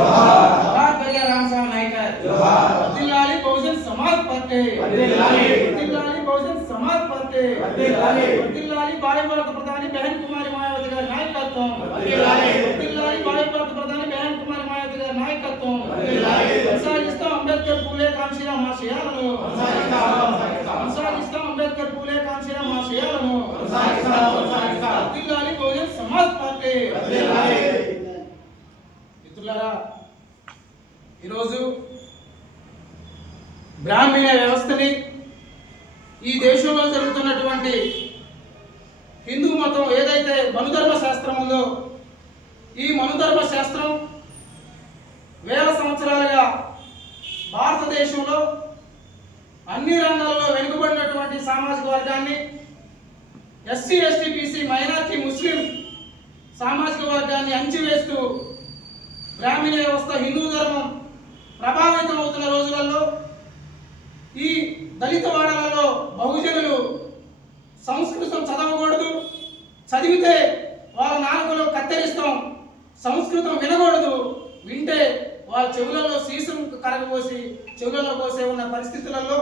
जोहार। रामसाहेब नायकर। जोहार। अब्दुल्लाली बहुजन समाज पार्टी अब्दुल्लाली अब्दुल्लाली बहुजन समाज पार्टी अब्दुल्लाली अब्दुल्लाली बाई भारत प्रधानी बहन कुमारी मायावती का नायकत्वम अब्दुल्लाली अब्दुल्लाली बाई भारत प्रधानी बहन कुमारी मायावती का नायकत्वम अब्दुल्लाली अंसारिस्ता अंबेडकर फूले कांशीरा माशियालनु अंसारिस्ता। अंसारिस्ता अंबेडकर फूले कांशीरा माशियालनु अंसारिस्ता। अंसारिस्ता। अब्दुल्लाली बहुजन समाज पार्टी अब्दुल्लाली మిత్రులారా ఈరోజు బ్రాహ్మీణ వ్యవస్థని ఈ దేశంలో జరుగుతున్నటువంటి హిందూ మతం ఏదైతే మనుధర్మ శాస్త్రం ఉందో ఈ మనుధర్మ శాస్త్రం వేల సంవత్సరాలుగా భారతదేశంలో అన్ని రంగాల్లో వెనుకబడినటువంటి సామాజిక వర్గాన్ని SC ST BC minority Muslim సామాజిక వర్గాన్ని అంచివేస్తూ గ్రామీణ వ్యవస్థ హిందూ ధర్మం ప్రభావితం అవుతున్న రోజులలో ఈ దళిత వాడలలో బహుజనులు సంస్కృతం చదవకూడదు. చదివితే వాళ్ళ నాలుకలో కత్తిరిస్తాం. సంస్కృతం వినకూడదు. వింటే వాళ్ళ చెవులలో సీసం కరగబోసి చెవులలో పోసే ఉన్న పరిస్థితులలో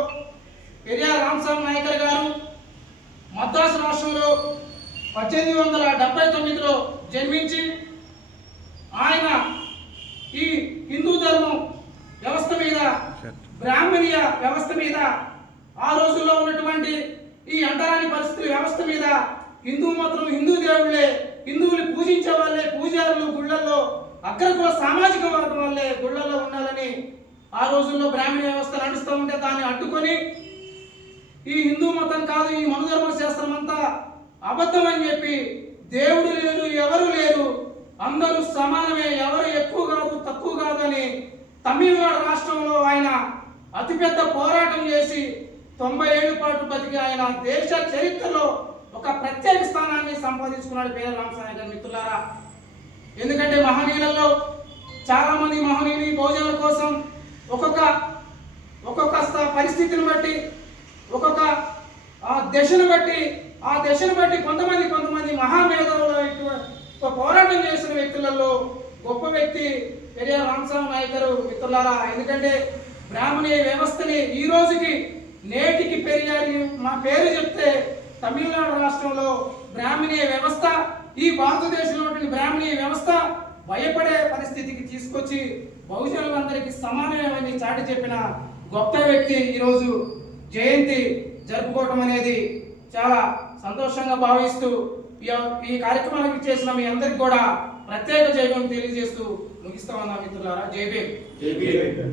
పెరియార్ రామస్వామి నాయకర్ గారు మద్రాసు రాష్ట్రంలో పద్దెనిమిది వందల డెబ్బై తొమ్మిదిలో జన్మించి ఆయన ఈ హిందూ ధర్మం వ్యవస్థ మీద బ్రాహ్మణీయ వ్యవస్థ మీద ఆ రోజుల్లో ఉన్నటువంటి ఈ అంటరాని పరిస్థితుల వ్యవస్థ మీద హిందూ మతం హిందూ దేవుళ్ళే హిందువులు పూజించే వాళ్ళే పూజారులు గుళ్ళల్లో అగ్రకుల సామాజిక వర్గం వాళ్ళే గుళ్ళల్లో ఉండాలని ఆ రోజుల్లో బ్రాహ్మణ వ్యవస్థ నడుస్తూ ఉంటే దాన్ని అడ్డుకొని ఈ హిందూ మతం కాదు ఈ మనుధర్మ శాస్త్రం అంతా అబద్ధం అని చెప్పి దేవుడు లేరు ఎవరు లేరు అందరూ సమానమే ఎవరు ఎక్కువ కాదు తక్కువ కాదని తమిళనాడు రాష్ట్రంలో ఆయన అతిపెద్ద పోరాటం చేసి తొంభై ఏళ్ళ పాటు బతికి ఆయన దేశ చరిత్రలో ఒక ప్రత్యేక స్థానాన్ని సంపాదించుకున్నాడు పేద రామసాయి గారి. మిత్రులారా ఎందుకంటే మహనీయులలో చాలామంది మహనీయుని భోజనాల కోసం ఒక్కొక్క ఒక్కొక్క పరిస్థితిని బట్టి ఒక్కొక్క ఆ దశను బట్టి ఆ దశను బట్టి కొంతమంది కొంతమంది మహామేధవులు ఒక పోరాటం చేసిన వ్యక్తులలో గొప్ప వ్యక్తి పెరియార్ రామస్వామి నాయకరు మిత్రులారా ఎందుకంటే బ్రాహ్మణీయ వ్యవస్థని ఈ రోజుకి నేటికి పెరియారి మా పేరు చెప్తే తమిళనాడు రాష్ట్రంలో బ్రాహ్మణీయ వ్యవస్థ ఈ భారతదేశంలో బ్రాహ్మణీయ వ్యవస్థ భయపడే పరిస్థితికి తీసుకొచ్చి బహుజనులందరికీ సమానమని చాటి చెప్పిన గొప్ప వ్యక్తి ఈరోజు జయంతి జరుపుకోవటం అనేది చాలా సంతోషంగా భావిస్తూ ఈ ఈ కార్యక్రమానికి చేసిన మీ అందరికి కూడా ప్రత్యేక జైవం తెలియజేస్తూ ముగిస్తా ఉన్నా మిత్రులారా జై భీమ్ జై భీమ్.